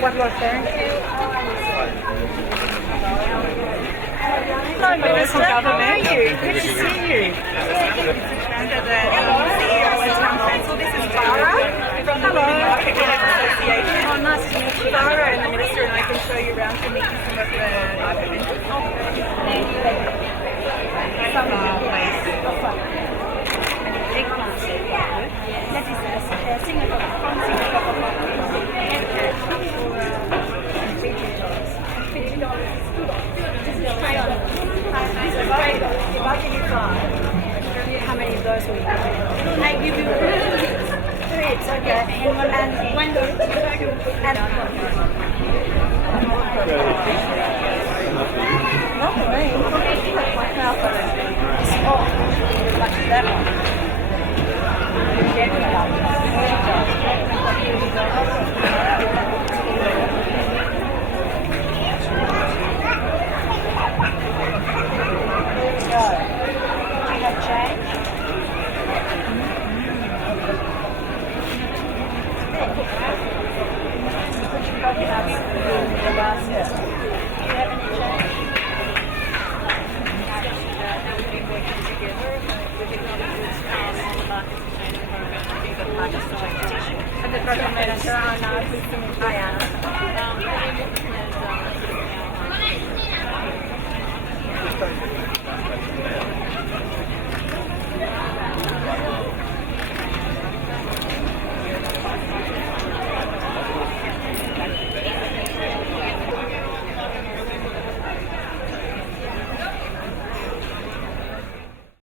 What was there? Hello, Minister. How are you? Good to see you. Under the CEO of Town Council, this is Vara from the Local Market Association. Oh, nice to meet you. Vara and the Minister and I can show you around to meet some of the market vendors.